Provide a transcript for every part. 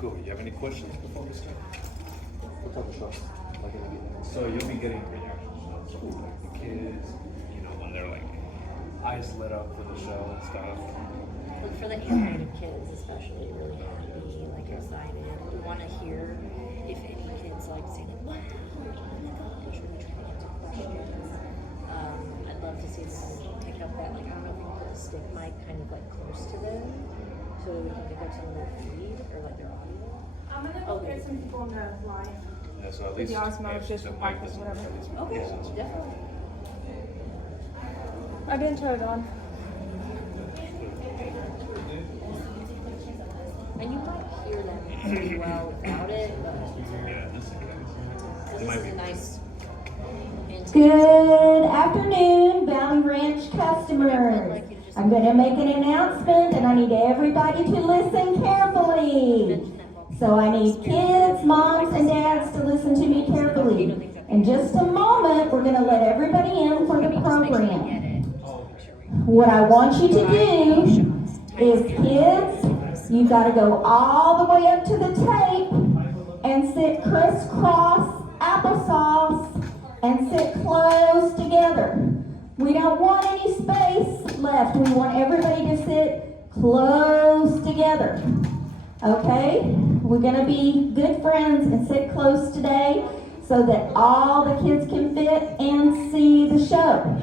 Cool. You have any questions before we start? What type of shots? Like anything? So you'll be getting reaction shots of like the kids, when they're like eyes lit up for the show and stuff. Look for the animated kids, especially really happy, like excited. We want to hear if any kids like saying, "Wow, oh my gosh," or they're trying to answer questions. I'd love to see them pick up that, like, I don't know if you can put a stick mic kind of like close to them, so we can pick up some of their feed or like their audio. I'm gonna go get some people on the line. Yeah, so at With least the osmosis, if just the for mic practice, doesn't whatever. work, at least we can Okay, use this. definitely. I didn't turn it on. And you might hear them pretty well without it, but Yeah, this is this it might is be a nice. Good afternoon, Valley Ranch customers. I'm going to make an announcement and I need everybody to listen carefully. So I need kids, moms, and dads to listen to me carefully. In just a moment, we're going to let everybody in for the program. What I want you to do is, kids, you've got to go all the way up to the tape and sit crisscross applesauce and sit close together. We don't want any space left. We want everybody to sit close together. Okay? We're going to be good friends and sit close today so that all the kids can fit and see the show.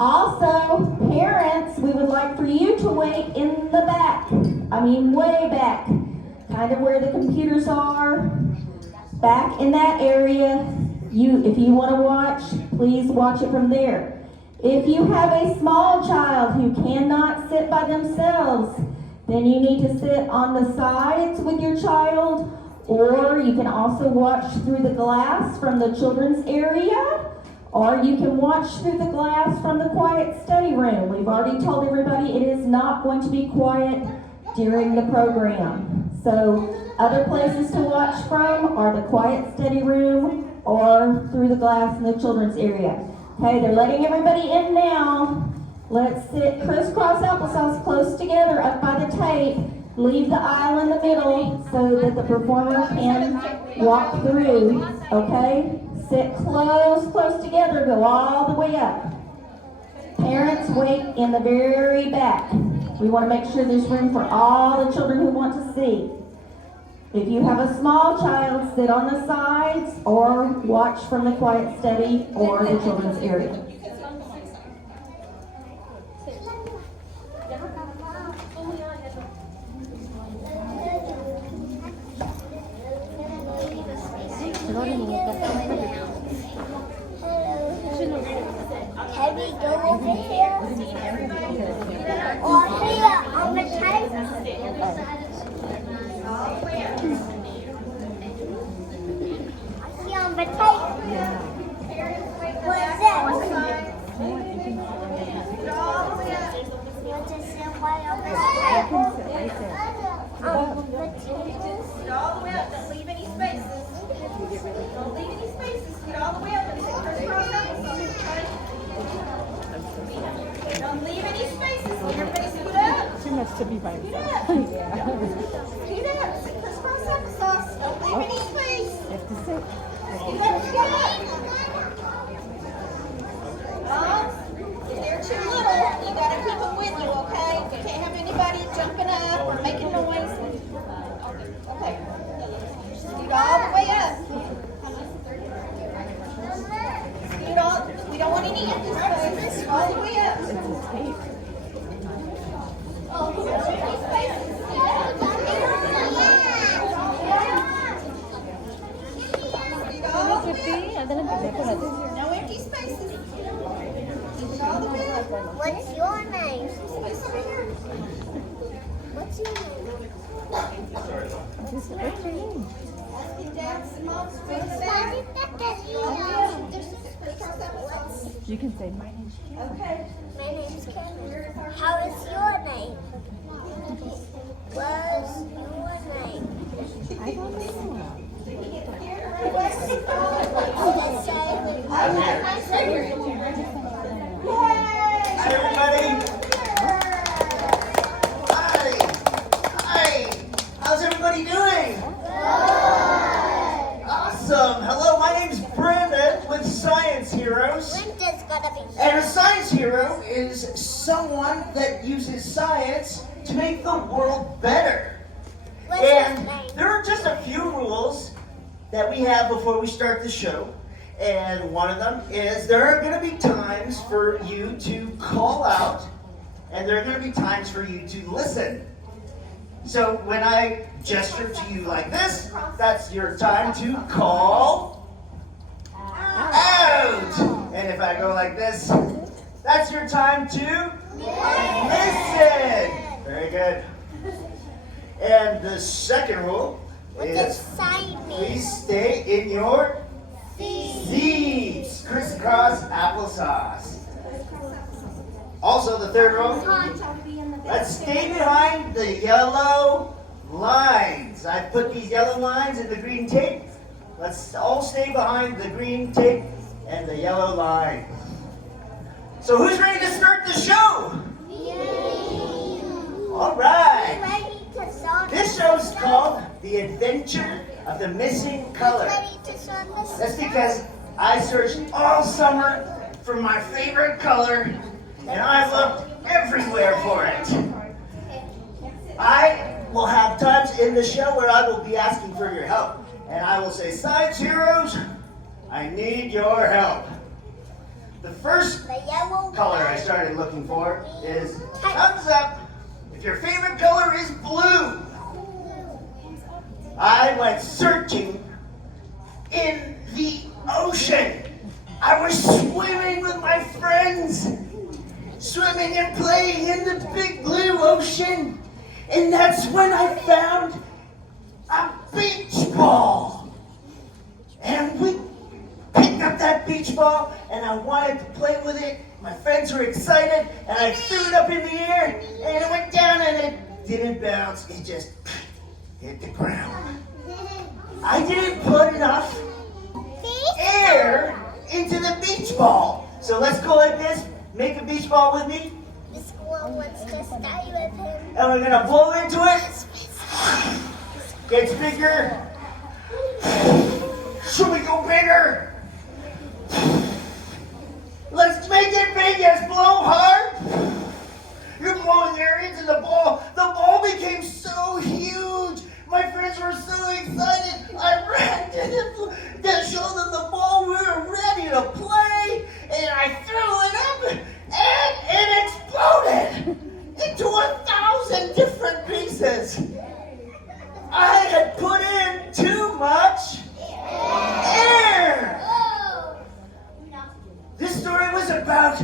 Also, parents, we would like for you to wait in the back. I mean, way back. Kind of where the computers are. Back in that area. If you want to watch, please watch it from there. If you have a small child who cannot sit by themselves, then you need to sit on the sides with your child, or you can also watch through the glass from the children's area, or you can watch through the glass from the quiet study room. We've already told everybody it is not going to be quiet during the program. So other places to watch from are the quiet study room or through the glass in the children's area. Okay, they're letting everybody in now. Let's sit crisscross applesauce close together up by the tape. Leave the aisle in the middle so that the performer can walk through. Okay? Sit close together. Go all the way up. Parents, wait in the very back. We want to make sure there's room for all the children who want to see. If you have a small child, sit on the sides or watch from the quiet study or the children's area. Can we go over here? Or here on the tape? Here on the tape? What is that? What is it? Why on the table? On the table? Get all the way up. Don't leave any spaces. Don't leave any spaces. Get all the way up and sit crisscross applesauce. Don't leave any spaces. Everybody scoot up. Too much to be by Scoot himself. up. Scoot up. Sit crisscross applesauce. Don't leave any space. Have to sit. Scoot up. Scoot up. Moms, if they're too little, you gotta keep them with you, okay? You can't have anybody jumping up or making noise. Okay. Scoot all the way up. Scoot all. We don't want any empty spaces. All the way up. It's a tape. No empty spaces. Keep it all the way up. What's your name? Space over here. What's your name? Just what's your name? Let's get down some moms face back. Crisscross applesauce. You can say my name's Kim. Okay. My name's Kevin. How is your name? What's your name? I don't know. What's it say? Everybody! Hi! How's everybody doing? science to make the world better. What's his And name? there are just a few rules that we have before we start the show. And one of them is there are going to be times for you to call out, and there are going to be times for you to listen. So when I gesture to you like this, that's your time to call out. And if I go like this, that's your time to listen. Very good. And the second rule What does is sign mean? please stay in your seats. Crisscross applesauce. Also, the third rule, let's stay behind the yellow lines. I put these yellow lines in the green tape. Let's all stay behind the green tape and the yellow line. So who's ready to start the show? All right. Ready to start? This show's called The Adventure of the Missing Color. Ready to start this? That's because I searched all summer for my favorite color, and I looked everywhere for it. I will have times in the show where I will be asking for your help, and I will say, science heroes, I need your help. The first The yellow color I started looking for is thumbs up if your favorite color is blue. I went searching in the ocean. I was swimming with my friends, swimming and playing in the big blue ocean. And that's when I found a beach ball. And we picked up that beach ball and I wanted to play with it. My friends were excited and I threw it up in the air and it went down and it didn't bounce. It just hit the ground. I didn't put enough air into the beach ball. So let's go like this. Make a beach ball with me. The squirrel wants to stay with him. And we're gonna blow into it. Gets bigger. Should we go bigger? Let's make it big. Yes, blow hard. You're blowing air into the ball. The ball became so huge. My friends were so excited. I ran to show them the ball. We were ready to play. And I threw it up and it exploded into 1,000 different pieces. I had put in too much air. This story was about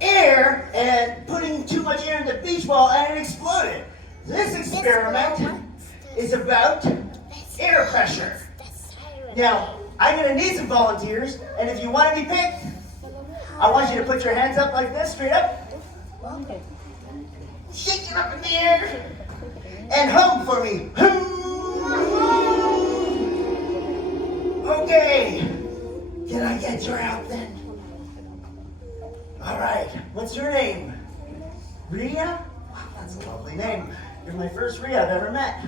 air and putting too much air in the beach ball and it exploded. This experiment is about air pressure. Now, I'm going to need some volunteers, and if you want to be picked, I want you to put your hands up like this, straight up. Shake it up in the air, and hum for me. Okay, can I get your help then? All right, what's your name? Rhea? Wow, that's a lovely name. You're my first Rhea I've ever met.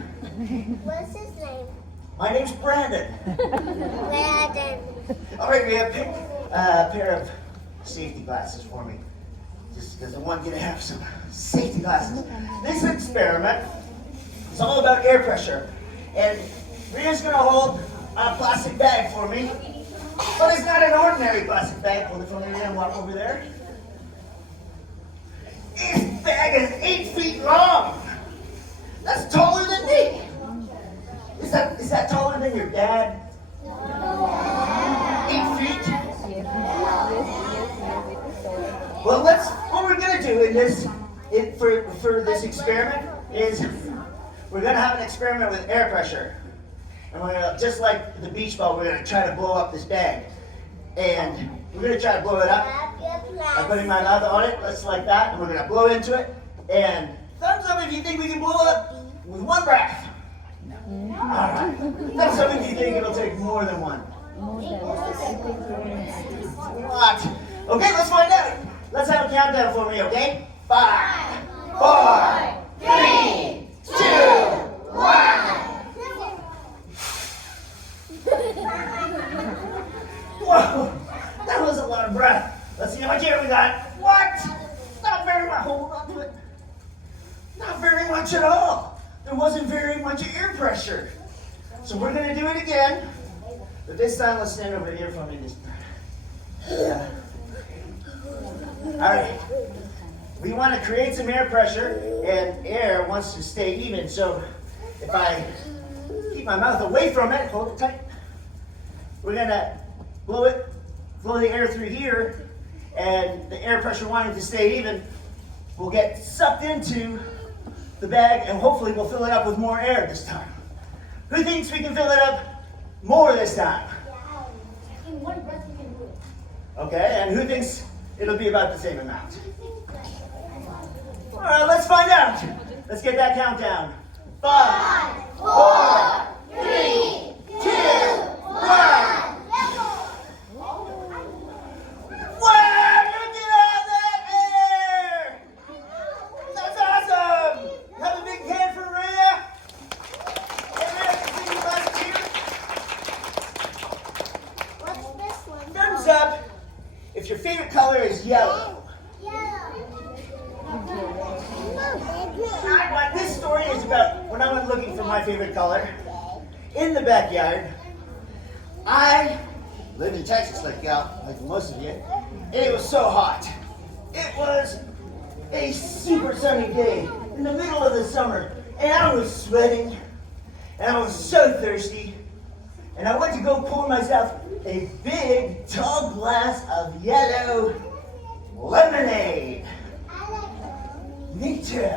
What's his name? My name's Brandon. Brandon. All right, Rhea, pick a pair of safety glasses for me. Just because I want you to have some safety glasses. This experiment is all about air pressure. And Rhea's going to hold a plastic bag for me. But it's not an ordinary plastic bag. Hold it for me, Rhea, and walk over there. This bag is 8 feet long. That's taller than me. Is that taller than your dad? 8 feet? Well, what we're gonna do in this, for this experiment is we're gonna have an experiment with air pressure. And we're gonna, just like the beach ball, we're gonna try to blow up this bag. And we're gonna try to blow it up by putting my mouth on it, just like that, and we're gonna blow into it. And thumbs up if you think we can blow up with one breath. All right. Thumbs up if you think it'll take more than one. What? Okay, let's find out. Let's have a countdown for me, okay? 5, 4, 3, 2, 1. Whoa, that was a lot of breath. Let's see how much air we got. What? Not very much. Hold on to it. much at all. There wasn't very much air pressure. So we're gonna do it again. But this time, let's stand over here for me. Yeah. All right. We want to create some air pressure, and air wants to stay even. So if I keep my mouth away from it, hold it tight. We're gonna blow the air through here, and the air pressure wanting to stay even will get sucked into the bag, and hopefully we'll fill it up with more air this time. Who thinks we can fill it up more this time? In one breath you can do it. Okay, and who thinks it'll be about the same amount? All right, let's find out. Let's get that countdown. 5, 4, 3, 2, 1. Wow, look at all that air! That's awesome! Have a big hand for Rhea. And Rhea, continue last year. What's this one? Thumbs up if your favorite color is yellow. This story is about when I went looking for my favorite color in the backyard. I lived in Texas like most of you, and it was so hot. It was a super sunny day in the middle of the summer, and I was sweating, and I was so thirsty, and I went to go pour myself a big, tall glass of yellow lemonade. Me too.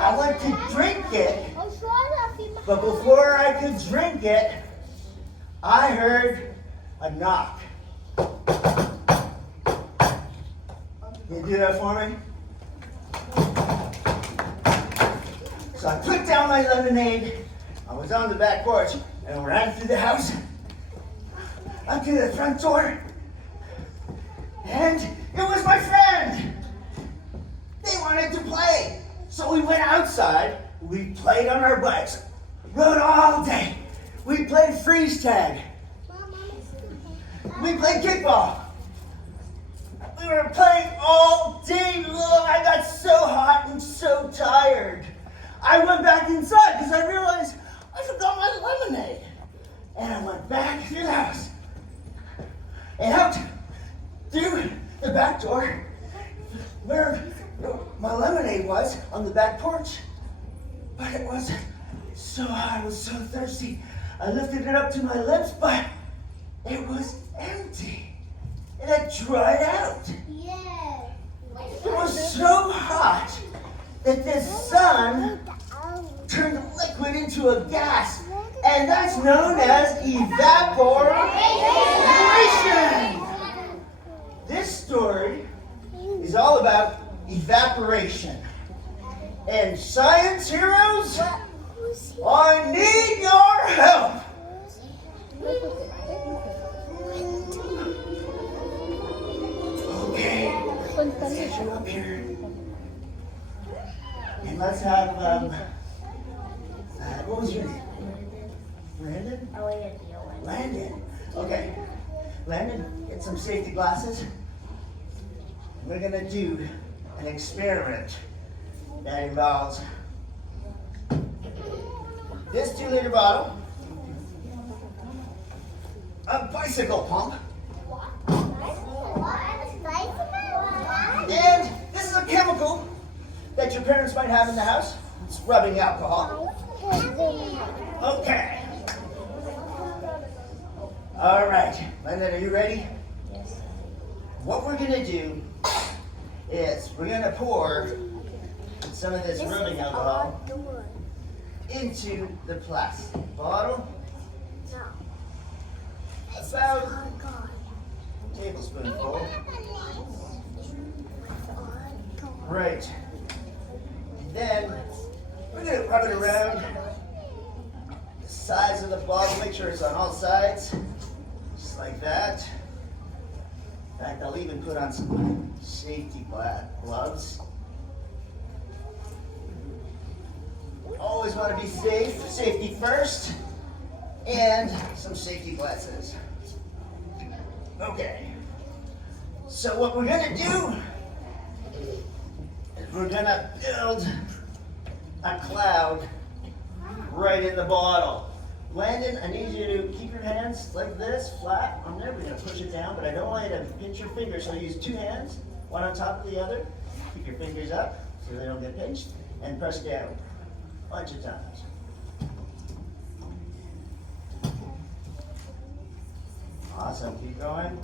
I went to drink it, but before I could drink it, I heard a knock. Can you do that for me? So I put down my lemonade, I was on the back porch, and ran through the house, up to the front door, and it was my friend. They wanted to play. So we went outside, we played on our bikes, rode all day. We played freeze tag. We played kickball. We were playing all day long. I got so hot and so tired. I went back inside because I realized I forgot my lemonade. And I went back through the house and out through the back door where my lemonade was on the back porch. But it was so hot, I was so thirsty. I lifted it up to my lips, but it was empty. It had dried out. Yeah. It was so hot that the sun turned liquid into a gas, and that's known as evaporation. This story is all about evaporation. And science heroes, I need your help. Okay, let's get you up here. And let's have, what was your name? Brandon? Oh, yeah, Landon. Okay. Landon, get some safety glasses. We're gonna do an experiment that involves this 2-liter bottle, a bicycle pump, and this is a chemical that your parents might have in the house. It's rubbing alcohol. Okay. All right, Landon, are you ready? Yes. What we're gonna do is we're gonna pour some of this rubbing alcohol into the plastic bottle. About a tablespoonful. Right. And then we're gonna rub it around the sides of the bottle. Make sure it's on all sides, just like that. In fact, I'll even put on some safety gloves. Always want to be safe, safety first, and some safety glasses. Okay, so what we're gonna do is we're gonna build a cloud right in the bottle. Landon, I need you to keep your hands like this, flat on there. We're going to push it down, but I don't want you to pinch your fingers. So use two hands, one on top of the other. Keep your fingers up so they don't get pinched, and press down a bunch of times. Awesome, keep going.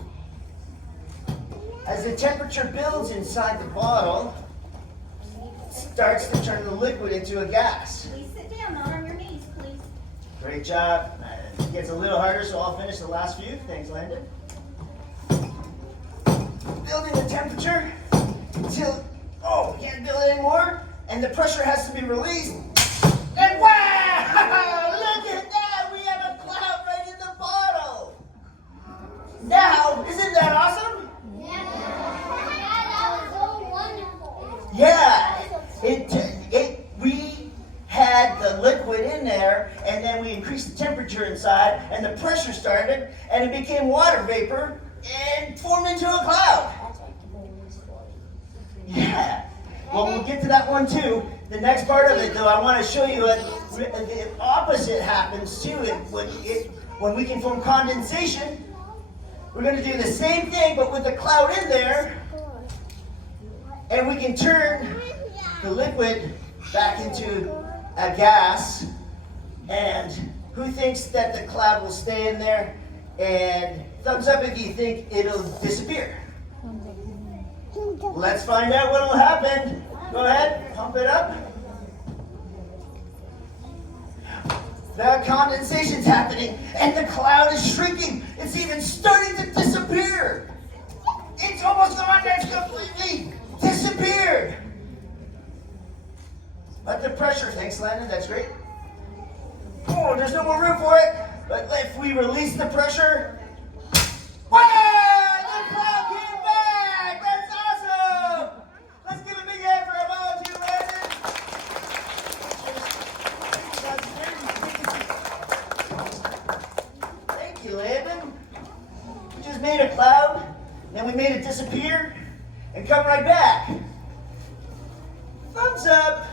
As the temperature builds inside the bottle, it starts to turn the liquid into a gas. Please sit down, not on your knees, please. Great job. It gets a little harder, so I'll finish the last few. Thanks, Landon. Building the temperature until, oh, we can't build it anymore, and the pressure has to be released. And wow! Look at that! We have a cloud right in the bottle. Now, isn't that awesome? Yeah, that was so wonderful. Yeah. We had the liquid in there, and then we increased the temperature inside, and the pressure started, and it became water vapor and formed into a cloud. Yeah. Well, we'll get to that one too. The next part of it, though, I want to show you what the opposite happens too. When we can form condensation, we're going to do the same thing, but with the cloud in there, and we can turn the liquid back into a gas. And who thinks that the cloud will stay in there? And thumbs up if you think it'll disappear. Let's find out what will happen. Go ahead, pump it up. The condensation's happening, and the cloud is shrinking. It's even starting to disappear. It's almost gone. It's completely disappeared. But the pressure, thanks, Landon, that's great. Oh, there's no more room for it. But if we release the pressure, wow, the cloud came back. That's awesome. Let's give a big hand for our volunteer, Landon. Thank you, Landon. We just made a cloud, then we made it disappear and come right back. Thumbs up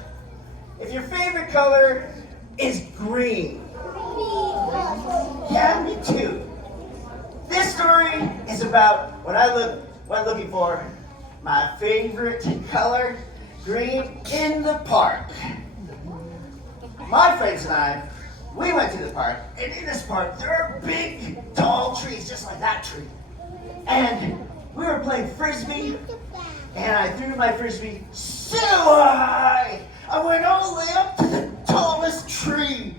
if your favorite color is green. Yeah, me too. This story is about when I'm looking for my favorite color, green, in the park. My friends and I, we went to the park, and in this park there are big, tall trees, just like that tree. And we were playing frisbee, and I threw my frisbee so high. I went all the way up to the tallest tree,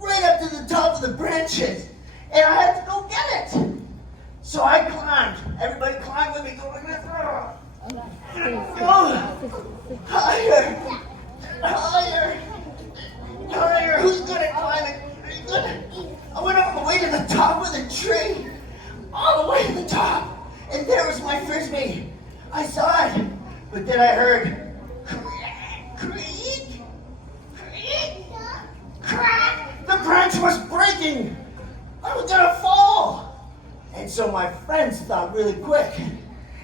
right up to the top of the branches, and I had to go get it. So I climbed. Everybody climbed with me, go like this. Higher, higher, higher. Who's good at climbing? Are you good? I went all the way to the top of the tree, all the way to the top, and there was my frisbee. I saw it, but then I heard creak, creak, crack. The branch was breaking. I was gonna fall. And so my friends thought really quick,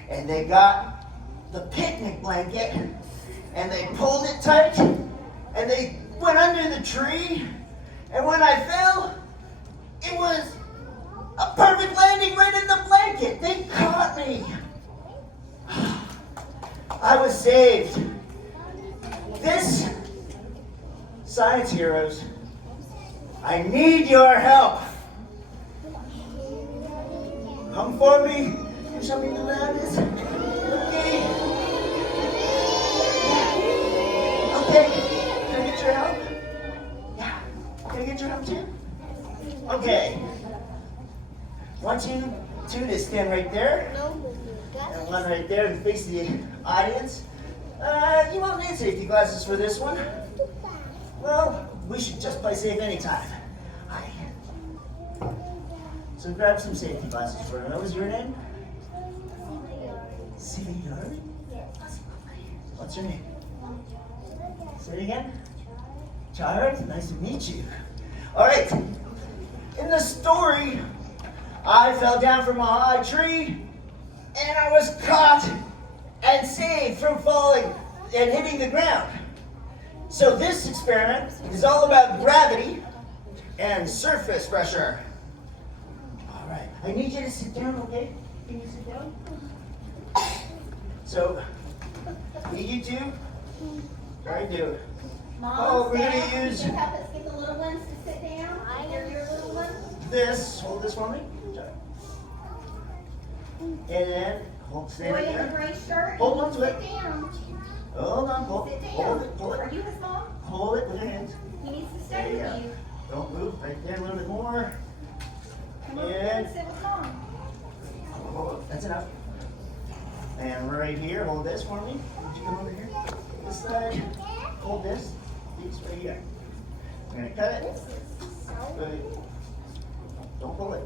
and they got the picnic blanket, and they pulled it tight, and they went under the tree, and when I fell, it was a perfect landing right in the blanket. They caught me. I was saved. This, science heroes, I need your help. Come for me. Can you show me the loudest? Okay. Okay. Can I get your help? Yeah. Can I get your help too? Okay. 1, 2, 2 to stand right there. And 1 right there to face the audience. You won't need safety glasses for this one. Well, we should just play safe anytime. Hi. So grab some safety glasses for me. What was your name? Silly Irving? What's your name? Say it again. Jared, nice to meet you. All right. In the story, I fell down from a high tree, and I was caught and saved from falling and hitting the ground. So this experiment is all about gravity and surface pressure. All right, I need you to sit down, okay? Can you sit down? So, need you to try to do it. Mom, we're Dad, gonna use can you help us get the little ones to sit down? You're your little one. this. Hold this for me. And then stand Boy it in the there. gray shirt. Hold on to it. Sit down. Hold on, Sit down. hold it, hold Are it. you his mom? Hold it with your hands. He needs to There stay you with go. you. Don't move. Right there, a little bit more. Come on, And- and sit with mom. Hold it. That's enough. And right here, hold this for me. Would you come over here? This side. Hold this. These right here. I'm gonna cut it. Good. Don't pull it.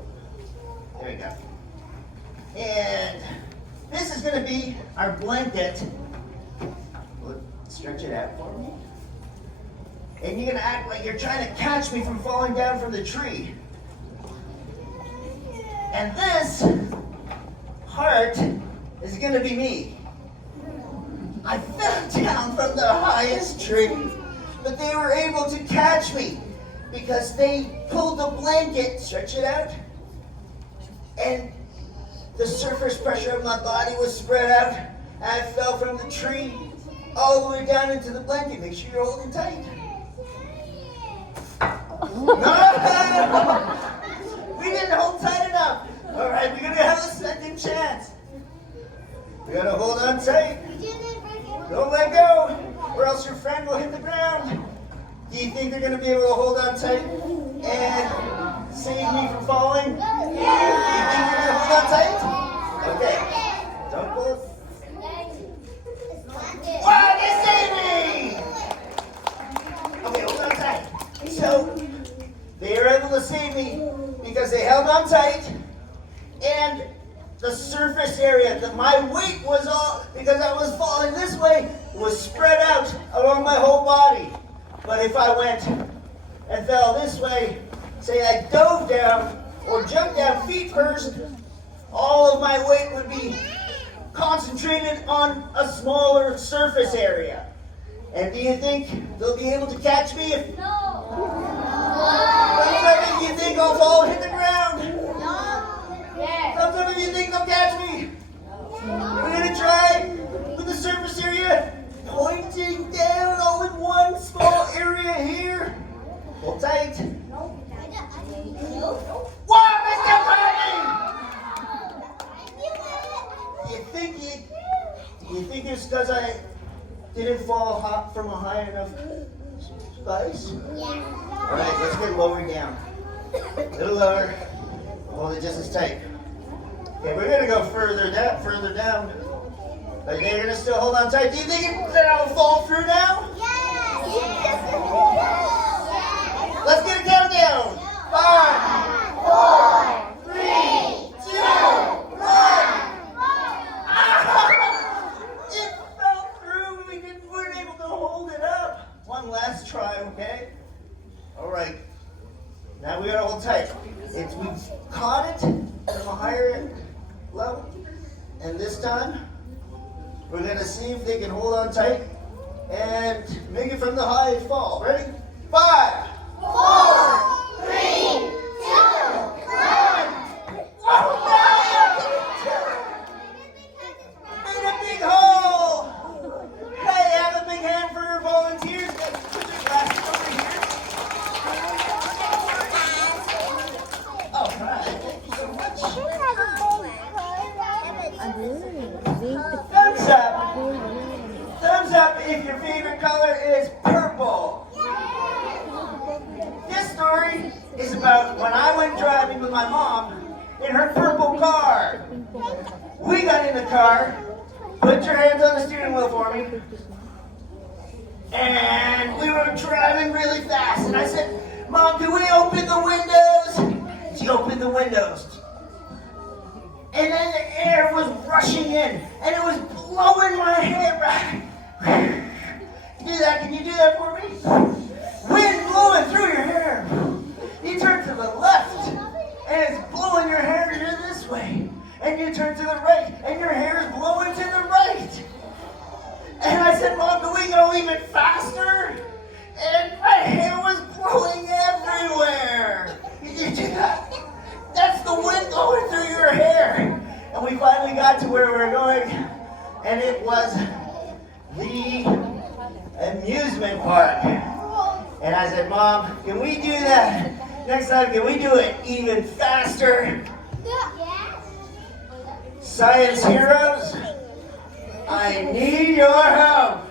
There you go. And this is gonna be our blanket. Stretch it out for me. And you're gonna act like you're trying to catch me from falling down from the tree. And this heart is gonna be me. I fell down from the highest tree, but they were able to catch me because they pulled the blanket, stretch it out, and the surface pressure of my body was spread out, and I fell from the tree all the way down into the blanket. Make sure you're holding tight. No! We didn't hold tight enough. All right, we're gonna have a second chance. We gotta hold on tight. Don't let go, or else your friend will hit the ground. Do you think they're gonna be able to hold on tight and save me from falling? Yeah. You think they're gonna hold on tight? Okay. Don't pull it. Wow, they saved me! Okay, hold on tight. So, they were able to save me because they held on tight, and the surface area, my weight was all, because I was falling this way, was spread out along my whole body. But if I went and fell this way, say I dove down or jumped down feet first, all of my weight would be concentrated on a smaller surface area. And do you think they'll be able to catch me? Sometimes you think I'll fall and hit the ground. Sometimes you think they'll catch me. We're gonna try with the surface area pointing down all in one small area here. Hold tight. Wow, Mr. Irving! You think it's because I didn't fall from a high enough place? Yeah. All right, let's get lower down. A little lower. Hold it just as tight. Okay, we're gonna go further down. But they're gonna still hold on tight. Do you think that I'll fall through now? Yes. Let's get a countdown. 5, 4, 3, 2, 1. It fell through. We weren't able to hold it up. One last try, okay? All right. Now we gotta hold tight. We've caught it from a higher level, and this time we're gonna see if they can hold on tight and make it from the high and fall. Ready? 5, 4, 3, 2, 1. Oh, made a big hole. Hey, have a big hand for your volunteers. Put your glasses over here. All right. Thank you so much. Thumbs up. Thumbs up if your favorite color is purple. This story is about when I went driving with my mom in her purple car. We got in the car. Put your hands on the steering wheel for me. And we were driving really fast. And I said, Mom, can we open the windows? She opened the windows. And then the air was rushing in, and it was blowing my hair back. Do that? Can you do that for me? Wind blowing through your hair. You turn to the left, and it's blowing your hair this way. And you turn to the right, and your hair is blowing to the right. And I said, Mom, can we go even faster? where we're going, and it was the amusement park. And I said, Mom, can we do that next time? Can we do it even faster? Science heroes, I need your help.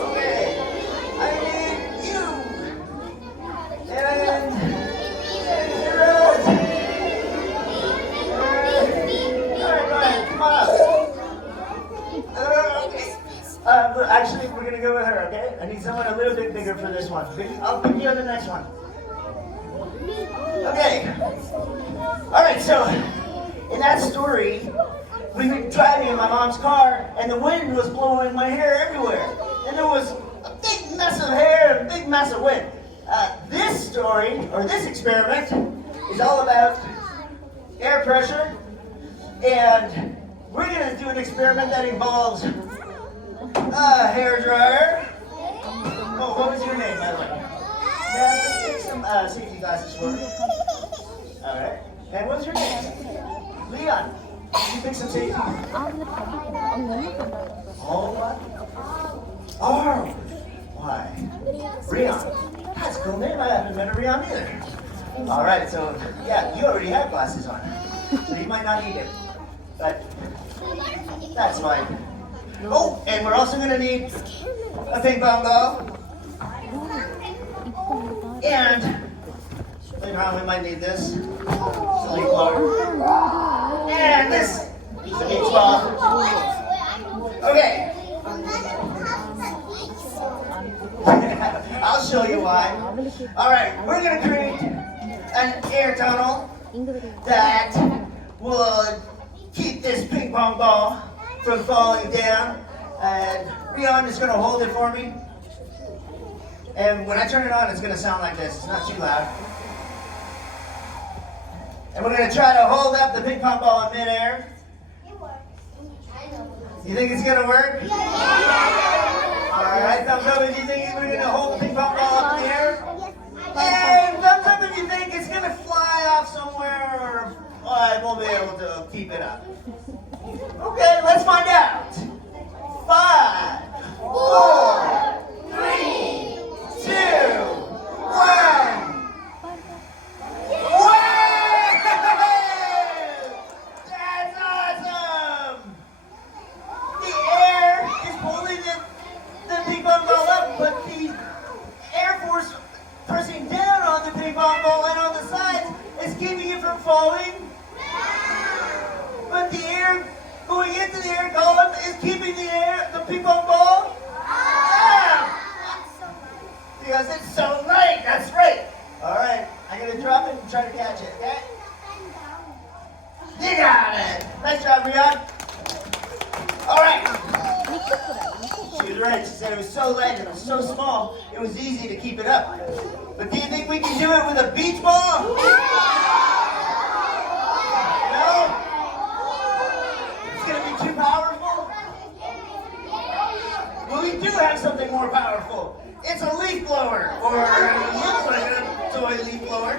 Okay, I need you. And heroes. All right, go ahead, come on up. Okay. Actually, we're gonna go with her, okay? I need someone a little bit bigger for this one. I'll pick you on the next one. Okay. All right, so in that story, we were driving in my mom's car, and the wind was blowing my hair everywhere. And there was a big mess of hair and a big mess of wind. This story, or this experiment, is all about air pressure. And we're going to do an experiment that involves a hair dryer. Oh, what was your name, by the way? Natalie, take some safety glasses for me. All right. And what's your name? Leon. Can you pick some safety? Oh, what? R. Why? Rion. That's a cool name. I haven't met a Rion either. All right. So, yeah, you already have glasses on. So you might not need it. But that's fine. Oh, and we're also going to need a ping pong ball. And later on we might need this. Silly floor. And this is a beach ball. Okay. I'll show you why. Alright, we're gonna create an air tunnel that will keep this ping pong ball from falling down. And Rion is gonna hold it for me. And when I turn it on, it's going to sound like this. It's not too loud. And we're going to try to hold up the ping pong ball in midair. You think it's going to work? All right, thumbs up if you think we're going to hold the ping pong ball up in the air. And thumbs up if you think it's going to fly off somewhere or I won't be able to keep it up. Okay, let's find out. 5, 4, 3, 2, 1. Wow! That's awesome! The air is pulling the ping pong ball up, but the air force pressing down on the ping pong ball and on the sides is keeping it from falling. But the air going into the air column is keeping the ping pong ball. Because it's so light, that's right. All right, I'm going to drop it and try to catch it, okay? You got it. Nice job, Rion. All right. She was right. She said it was so light and it was so small, it was easy to keep it up. But do you think we can do it with a beach ball? No? It's going to be too powerful? Well, we do have something more powerful. It's a leaf blower, or it looks like a toy leaf blower.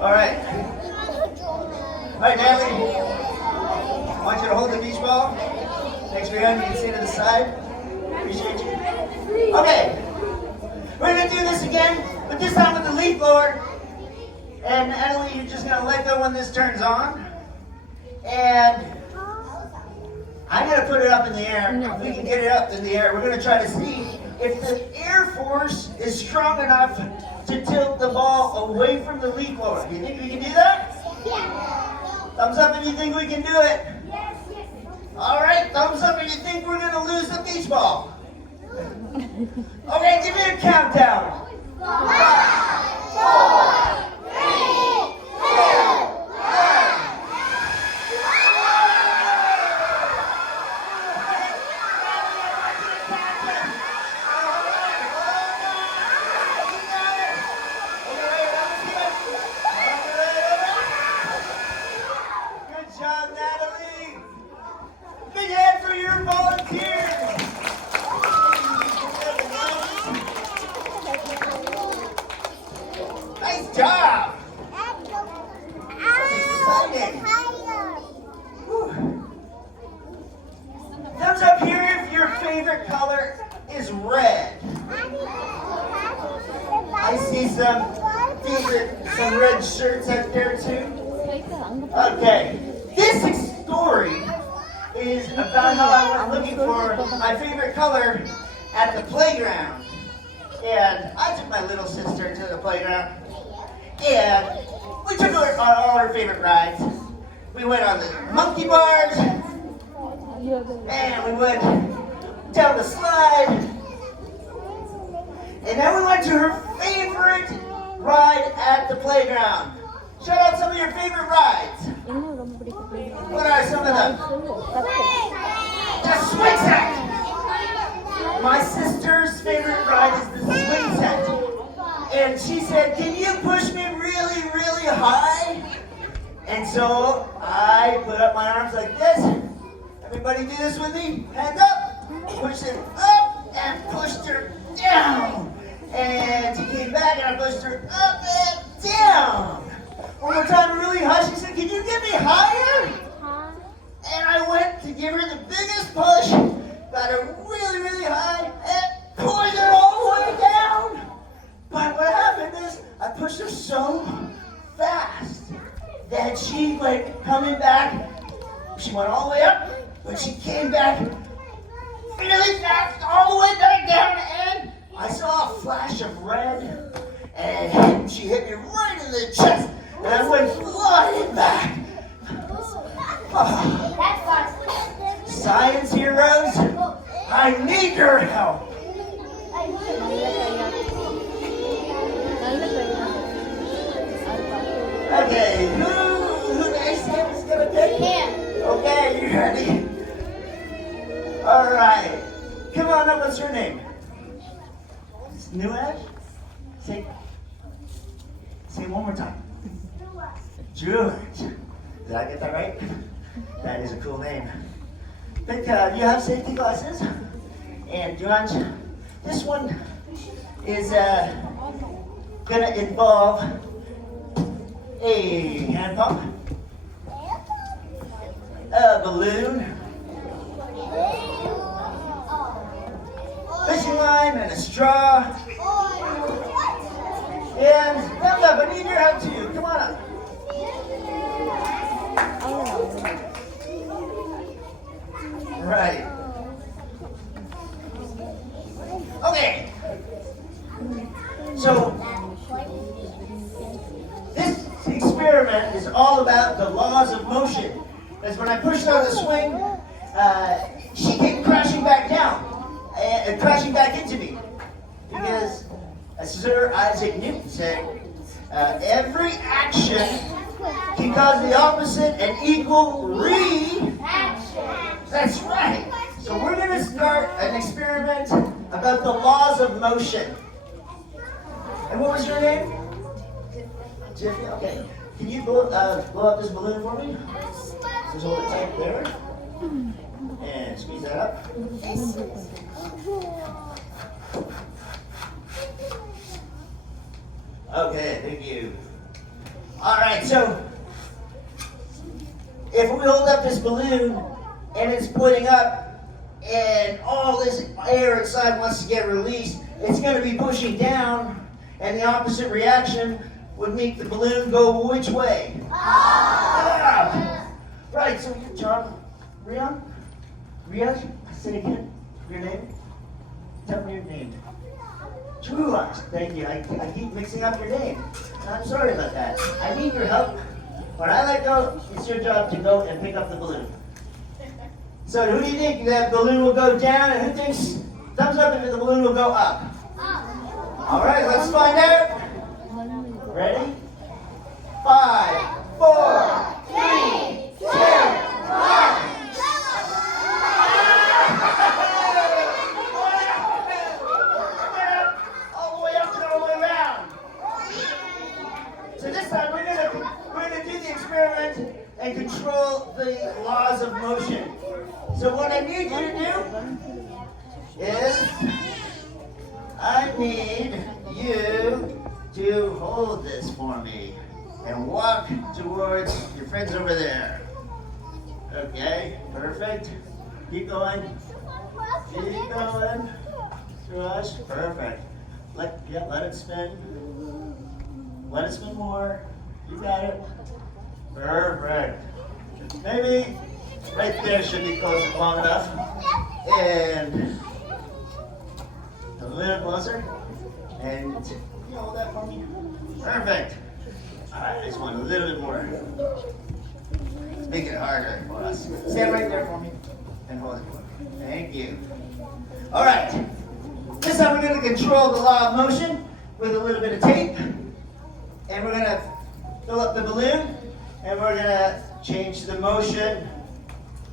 All right. All right, Natalie. I want you to hold the beach ball. Thanks, Rion. You can stay to the side. Appreciate you. Okay. We're going to do this again, but this time with the leaf blower. And Natalie, you're just going to let go when this turns on. And I'm going to put it up in the air. If we can get it up in the air, we're going to try to see if the air force is strong enough to tilt the ball away from the leaf blower. Do you think we can do that? Yeah. Thumbs up if you think we can do it. Yes. All right, thumbs up if you think we're going to lose the beach ball. Okay, give me a countdown. 5, 4, 3, 2, 1. Good job, Natalie. Big hand for your volunteers. job. Exciting. Whew. Thumbs up here if your favorite color is red. I see some red shirts out there too. Okay, this story is about how I went looking for my favorite color at the playground. And I took my little sister to the playground, and we took her on all her favorite rides. We went on the monkey bars, and we went down the slide, and then we went to her favorite ride at the playground. Shout out some of your favorite rides. What are some of them? The swing set. My sister's favorite ride is the swing set. And she said, can you push me really, really high? And so I put up my arms like this. Everybody do this with me. Hands up. Push it up and pushed her down. And she came back and I pushed her up and down. One more time, really high. She said, can you get me higher? And I went to give her the biggest push, got her really, really high, and pushed her all the way down. But what happened is, I pushed her so fast that she, coming back, she went all the way up, but she came back really fast, all the way back down, and I saw a flash of red, and she hit me right in the chest. And I went flying back. Oh. Science heroes, I need your help. Okay, who next time is gonna take it? Okay, you ready? All right, come on up. What's your name? New Ash? Say it one more time. George. Did I get that right? That is a cool name. But you have safety glasses. And George, this one is gonna involve a hand pump, a balloon, fishing line, and a straw. And thumbs up, I need your help too. Come on up. Right. Okay. So, this experiment is all about the laws of motion. Because when I pushed on the swing, she came crashing back down and crashing back into me. Because Sir Isaac Newton said, every action can cause the opposite and equal reaction. That's right. So we're going to start an experiment about the laws of motion. And what was your name? Jiffy. Okay. Can you blow up this balloon for me? Just hold it tight there. And squeeze that up. Okay, thank you. All right, so if we hold up this balloon and it's pointing up and all this air inside wants to get released, it's going to be pushing down, and the opposite reaction would make the balloon go which way? Ah! Right, so John, Rian, say it again, your name? Tell me your name. George, thank you. I keep mixing up your name. I'm sorry about that. I need your help. When I let go, it's your job to go and pick up the balloon. So who do you think that balloon will go down, and who thinks thumbs up if the balloon will go up? All right, let's find out. Ready? 5, 4, 3, 2, 1. All the way up and all the way around. So this time we're gonna do the experiment and control the laws of motion. So what I need you to do is I need you to hold this for me and walk towards your friends over there. Okay, perfect. Keep going. Keep going. Rush. Perfect. Let it spin. Let it spin more. You got it. Perfect. Maybe right there should be close long enough. And a little closer. And you hold that for me. Perfect. Alright, I just want a little bit more. Let's make it harder for us. Stand right there for me and hold it for me. Thank you. Alright. This time we're going to control the law of motion with a little bit of tape. And we're going to fill up the balloon. And we're going to change the motion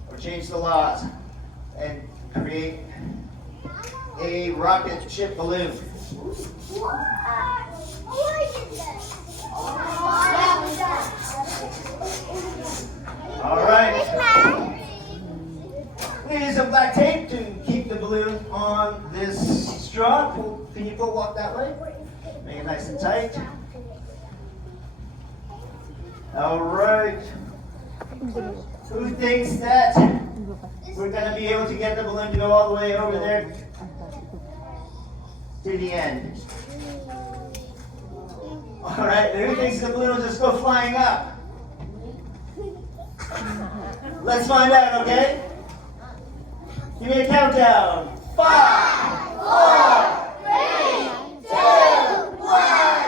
or change the laws and create a rocket ship balloon. All right. We use some black tape to keep the balloon on this straw. Can you walk that way? Make it nice and tight. All right. Who thinks that we're going to be able to get the balloon to go all the way over there to the end? All right. Who thinks the balloon will just go flying up? Let's find out, okay? Give me a countdown. 5, 4, 3, 2, 1.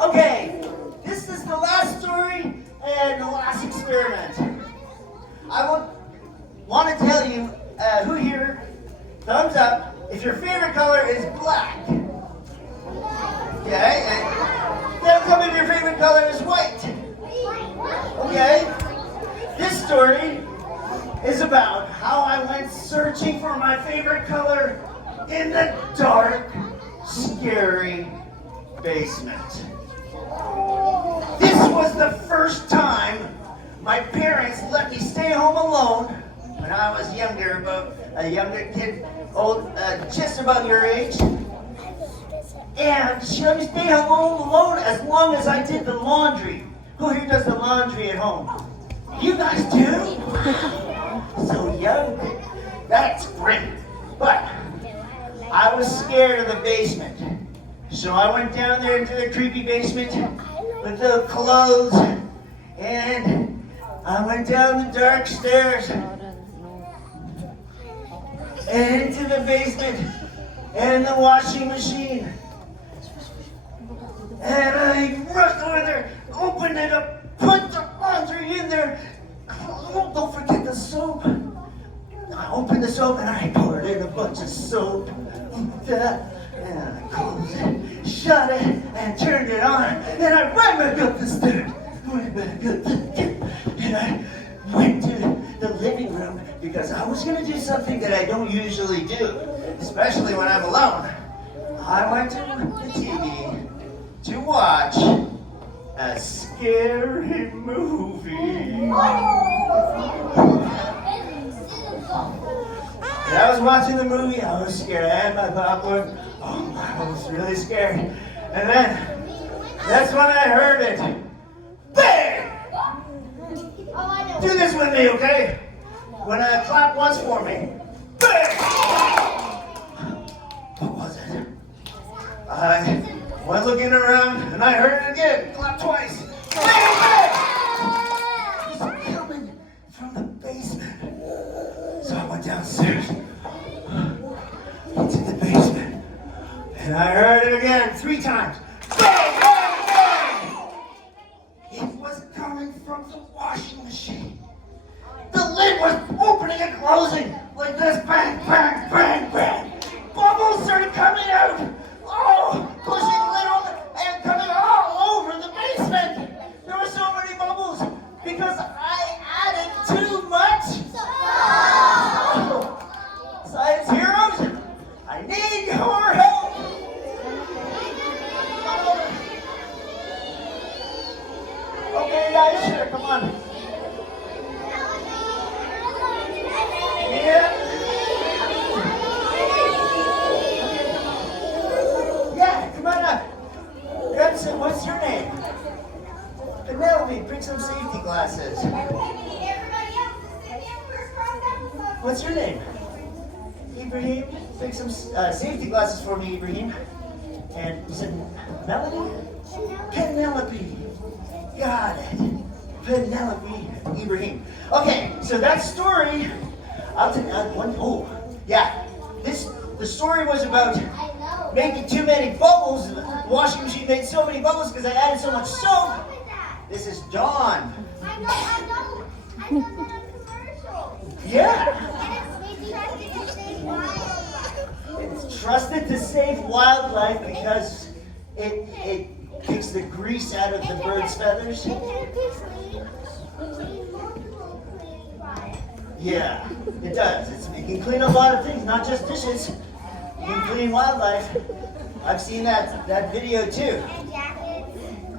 Okay, this is the last story and the last experiment. I want to tell you who here, thumbs up, if your favorite color is black. Okay, and then tell me if your favorite color is white. Okay, this story is about how I went searching for my favorite color in the dark, scary basement. This was the first time my parents let me stay home alone when I was younger, about a younger kid, just about your age. And she let me stay home alone as long as I did the laundry. Who here does the laundry at home? You guys do? So young. That's great. But I was scared of the basement. So I went down there into the creepy basement with the clothes, and I went down the dark stairs and into the basement and the washing machine. And I rushed over there, opened it up, put the laundry in there. Oh, don't forget the soap. I opened the soap and I poured in a bunch of soap. And I closed it, shut it, and turned it on. And I ran back up the stairs. And I went to the living room because I was going to do something that I don't usually do, especially when I'm alone. I went to the TV to watch a scary movie. And I was watching the movie, I was scared. I had my popcorn. Oh, I was really scared. And then, that's when I heard it. Bang! Do this with me, okay? When I clap once for me. Bang! What was it? I went looking around, and I heard it again. Clap twice. Bang! Bang! It was coming from the basement. So I went downstairs into the basement, and I heard it again 3 times. Bang, bang, bang! It was coming from the washing machine. The lid was opening and closing like this. Bang, bang, bang, bang. Bubbles started coming out. Oh, pushing the lid open and coming all over the basement. There were so many bubbles because I added too much. Science heroes, I need fix some safety glasses. What's your name? Ibrahim, fix some safety glasses for me, Ibrahim. And you said Melody? Penelope. Got it. Penelope Ibrahim. Okay, so that story, I'll tell you one. Oh, yeah. The story was about making too many bubbles. The washing machine made so many bubbles because I added so much soap. This is Dawn. I know the commercial. Yeah. And It's trusted to save wildlife because it takes the grease out of the bird's feathers. Yeah, it does. It can clean a lot of things, not just dishes. It can clean wildlife. I've seen that video too.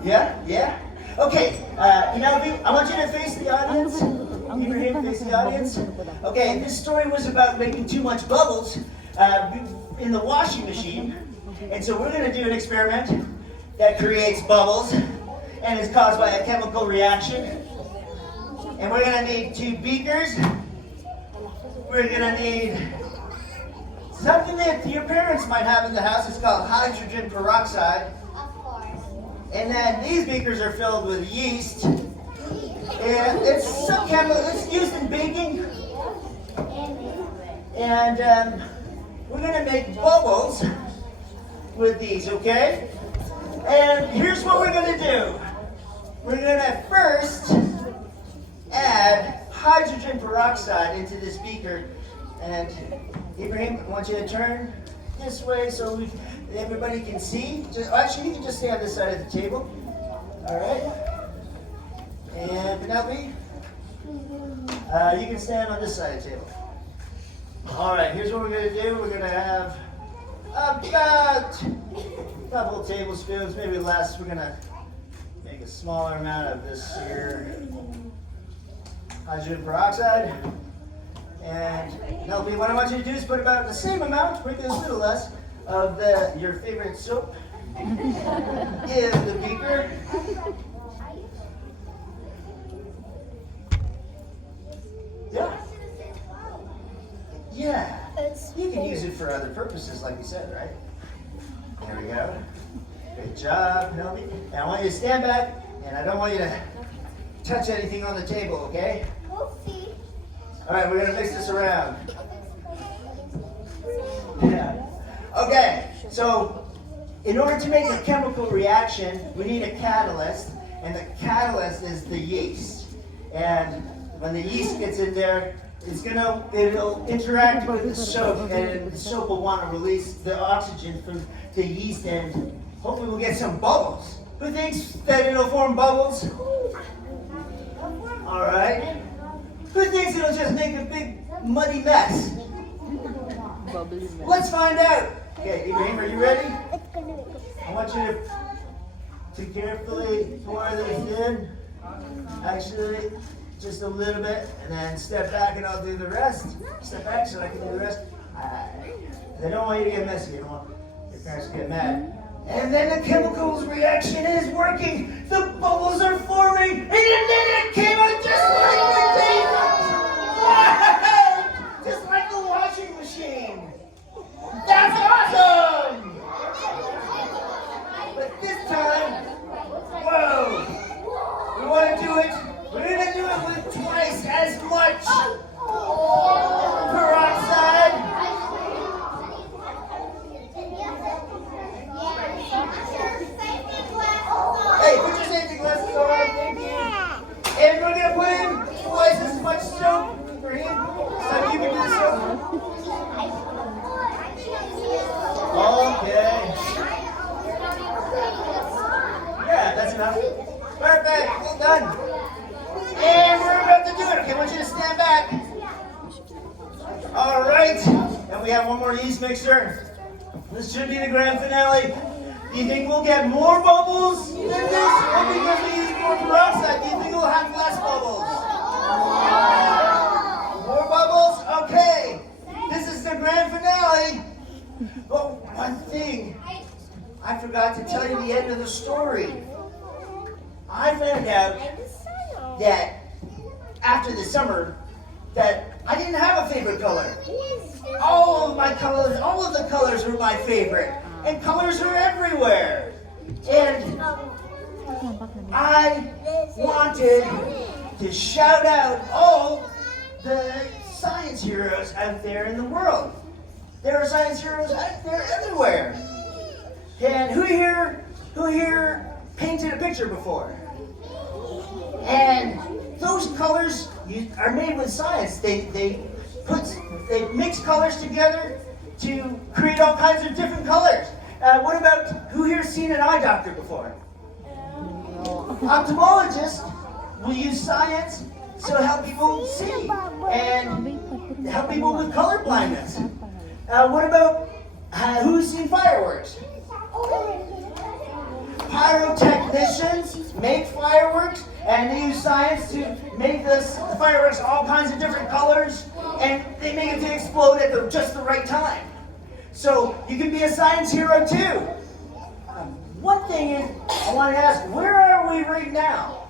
Yeah. Okay, I want you to face the audience. Ibrahim, face the audience. Okay, this story was about making too much bubbles in the washing machine. And so we're going to do an experiment that creates bubbles and is caused by a chemical reaction. And we're going to need 2 beakers. We're going to need something that your parents might have in the house. It's called hydrogen peroxide. And then these beakers are filled with yeast. And it's some chemical, it's used in baking. And we're going to make bubbles with these, okay? And here's what we're going to do. We're going to first add hydrogen peroxide into this beaker. And Ibrahim, I want you to turn this way so everybody can see. Actually, you can just stay on this side of the table. All right. And Penelope, you can stand on this side of the table. All right, here's what we're going to do. We're going to have about a couple tablespoons, maybe less. We're going to make a smaller amount of this here hydrogen peroxide. And Penelope, what I want you to do is put about the same amount, maybe a little less, of your favorite soap in the beaker. Yeah. You can use it for other purposes, like you said, right? There we go. Good job, Penelope. And I want you to stand back, and I don't want you to touch anything on the table, okay? We'll see. All right, we're going to mix this around. Yeah. Okay, so in order to make a chemical reaction, we need a catalyst, and the catalyst is the yeast. And when the yeast gets in there, it'll interact with the soap, and the soap will want to release the oxygen from the yeast, and hopefully we'll get some bubbles. Who thinks that it'll form bubbles? All right. Who thinks it'll just make a big muddy mess? Let's find out. Okay, Ibrahim, are you ready? I want you to carefully pour this in. Actually, just a little bit, and then step back and I'll do the rest. Step back so I can do the rest. I don't want you to get messy. I don't want your parents to get mad. And then the chemicals reaction is working. The bubbles are forming, and then it came out just like we think. Wow! Just like the washing machine. That's awesome! But this time, whoa! We want to do it. We're going to do it with twice as much peroxide. Hey, put your safety glasses on, thank you. And we're going to put in twice as much soap for him. So you can do the soap. Okay. Yeah, that's enough. Perfect, well done. And we're about to do it. Okay, I want you to stand back. All right. And we have one more yeast mixer. This should be the grand finale. Do you think we'll get more bubbles than this? Or because we use more peroxide, do you think we'll have less bubbles? More bubbles? Okay. This is the grand finale. But one thing, I forgot to tell you the end of the story. I found out that after the summer that I didn't have a favorite color. All of the colors were my favorite. And colors are everywhere. And I wanted to shout out all the science heroes out there in the world. There are science heroes out there everywhere. And who here painted a picture before? And those colors are made with science. They mix colors together to create all kinds of different colors. What about who here's seen an eye doctor before? Ophthalmologists will use science to help people see and help people with color blindness. What about who's seen fireworks? Pyrotechnicians make fireworks, and they use science to make the fireworks all kinds of different colors, and they make it to explode at just the right time. So you can be a science hero too. One thing is, I want to ask, where are we right now?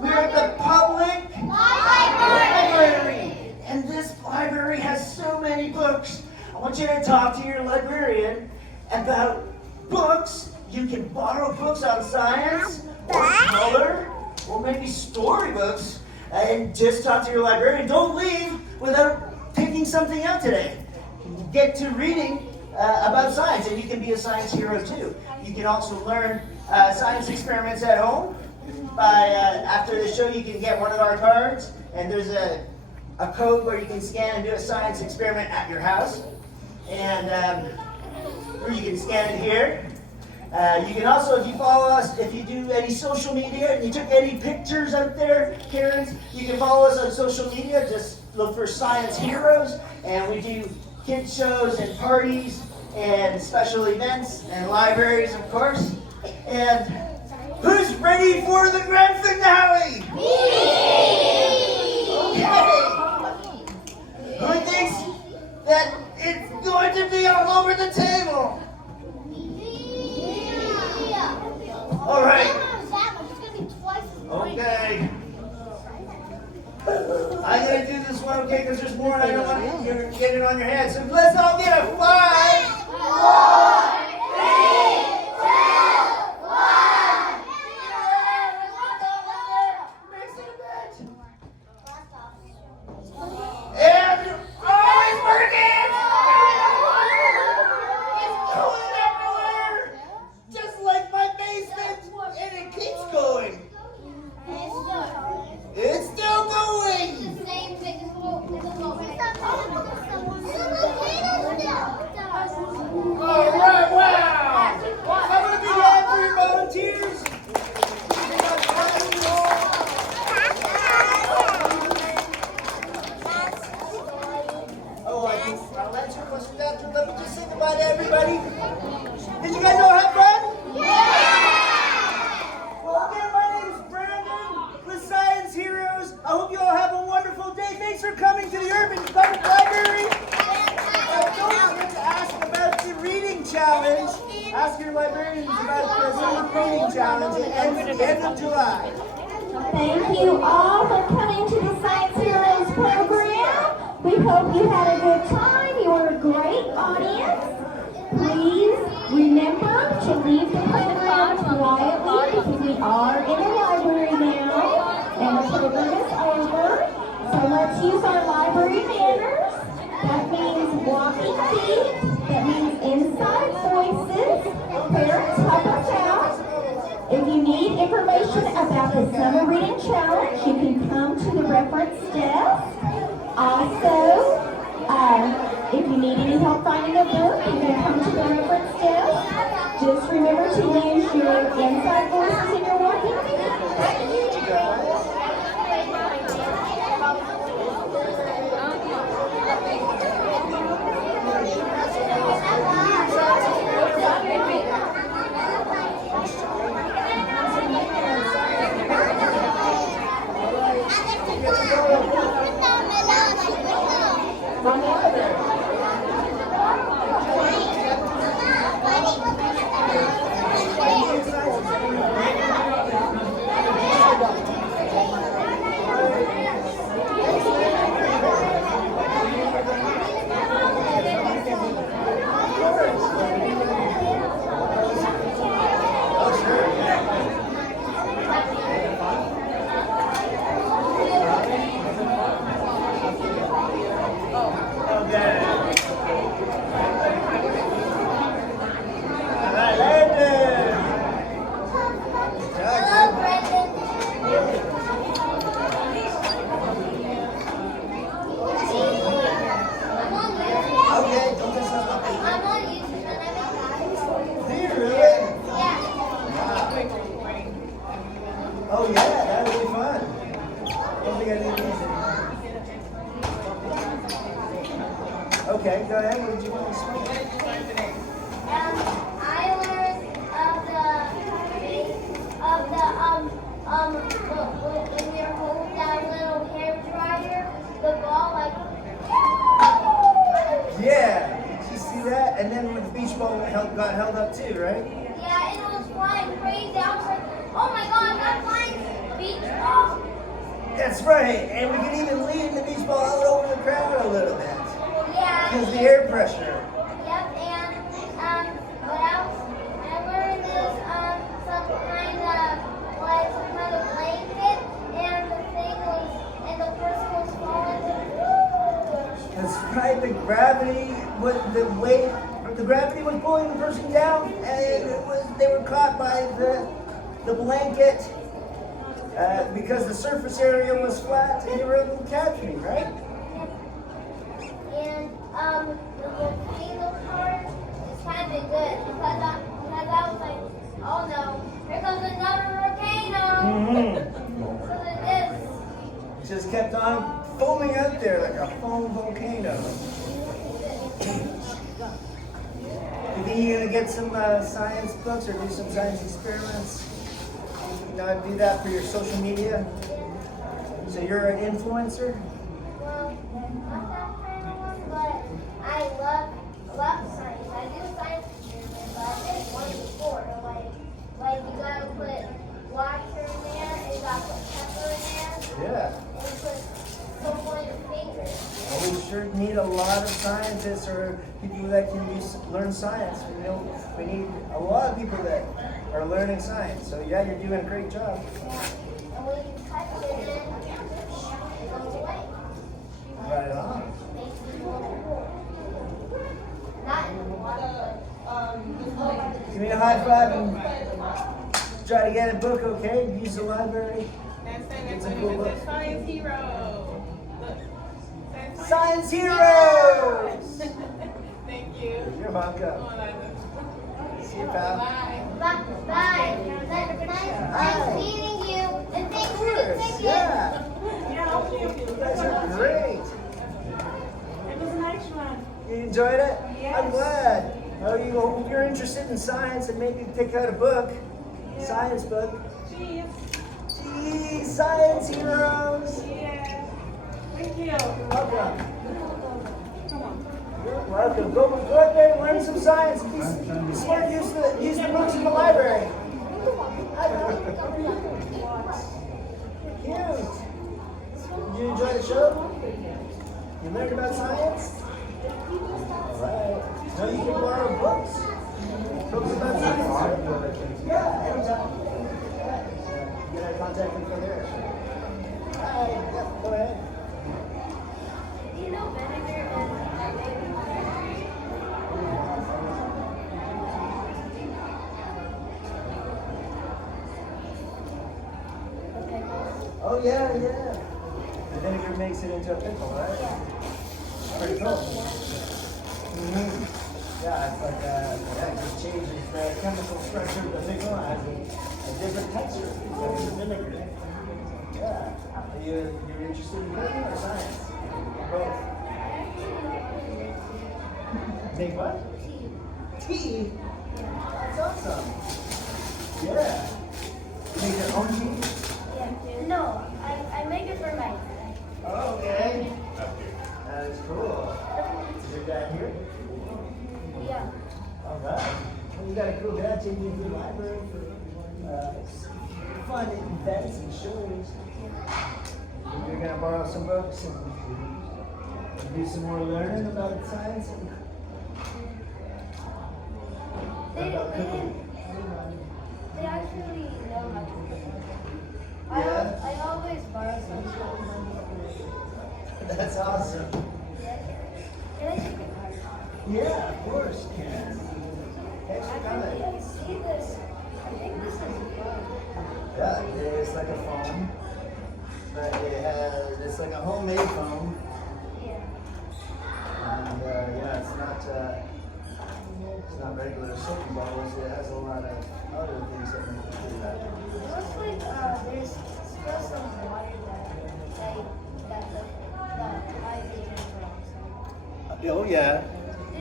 We're at the public library, and this library has so many books. I want you to talk to your librarian about books. You can borrow books on science, or color, or maybe storybooks, and just talk to your librarian. Don't leave without picking something out today. Get to reading about science, and you can be a science hero too. You can also learn science experiments at home. After the show, you can get one of our cards, and there's a code where you can scan and do a science experiment at your house. And or you can scan it here. You can also, if you follow us, if you do any social media and you took any pictures out there, Karens, you can follow us on social media. Just look for Science Heroes, and we do kids shows and parties and special events and libraries, of course. And who's ready for the grand finale? Okay. Who thinks that it's going to be all over the table? All right. Okay. I'm going to do this one, okay, because there's more and I don't want you to get it on your head. So let's all get a 5, 4, 3, 2, 1. And it's working! It's going everywhere! Just like my basement, and it keeps going. It's still going! All right, wow! How about a big hand for your volunteers? I'll answer your question after. Let me just say goodbye to everybody. Did you guys all have fun? Yeah! Well, again, my name is Brandon with Science Heroes. I hope you all have a wonderful day. Thanks for coming to the Irving Public Library. Don't forget to ask about the reading challenge. Ask your librarians about the summer reading challenge. It ends at the end of July. Thank you all for coming to the Science Heroes program. We hope you had a good time. You were a great audience. Please remember to leave the program quietly because we are in the library now and the program is over. So let's use our library manners. That means walking feet. That means inside voices. Parents, help us out. If you need information about the Summer Reading Challenge, you can come to the reference desk. Also, if you need any help finding a book, you can come to the reference desk. Just remember to use your inside voices in your walking feet. go ahead. What did you want to swim? I learned when we were holding that little hair dryer, the ball like. Yeah. Did you see that? And then when the beach ball got held up too, right? Yeah, and it was flying way down for. Oh my God, I'm flying beach ball. That's right. And we can even lead the beach ball out over the crowd a little bit. Yeah. Because the air pressure. Yep, and what else? I learned is some kind of blanket, and the thing was, and the person was falling. That's right. The gravity was the weight. The gravity was pulling the person down, and they were caught by the blanket because the surface area was flat, and you were able to catch me, right? And the volcano part is kind of good because I was like, oh no, here comes another volcano. So it Just kept on foaming out there like a foam volcano. You think you're gonna get some science books or do some science experiments? You know, do that for your social media. So you're an influencer. well, not that kind of one, but I love science. I do science experiments, but I did one before. Like you gotta put water in there, and you gotta put pepper in there, Yeah. and you put soap on your fingers. Well, we sure need a lot of scientists or people that can learn science. We need a lot of people that are learning science. So yeah, you're doing a great job. And when you touch it, then it goes away. Right on. Makes it cool. Not in the water, but Give me a high five and try to get a book, okay? Use the library. Get some cool books. Science hero. Look. Science heroes! Thank you. You're welcome. See you, pal. Bye. bye. Nice meeting you. And thanks for the ticket. Yeah. You guys are great. It was a nice one. You enjoyed it? Yes. I'm glad. Oh, hope you're interested in science and maybe pick out a book. Yeah. Science book. Cheers. Gee, science heroes. Yeah. Thank you. You're welcome. Come on. You're welcome. Go out there and learn some science. Be smart. Use the books in the library. Cute. Did you enjoy the show? You learned about science? Alright. Now you can borrow books. Books about science. Yeah, anytime. Get our contact info there. Hi. Yeah, go ahead. Do you know vinegar Oh yeah, yeah. The vinegar makes it into a pickle, right? Pretty cool. Yeah, it's like it just changes the chemical structure of the pickle and has a different texture because of the vinegar. Yeah. You're interested in cooking or science? Both. Make what? Tea. That's awesome. Yeah. Make your own tea? No, I make it for my friend. Oh, okay. That is cool. Is your dad here? Yeah. All right. Well, you got a cool dad taking you to the library for fun events and shows. You're gonna borrow some books and do some more learning about science and about cooking. They actually know how to cook. Yeah. I always borrow some from That's awesome. Can I take a card? Yeah, of course. Thanks for coming. I see this. I think this is fun. Yeah, it's like a foam, but it's like a homemade foam, Yeah. and yeah, it's not regular soap bubbles. It has a lot of other things that make it do that. It looks like there's still some water that the Ivy can from. Oh yeah,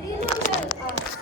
Did you know that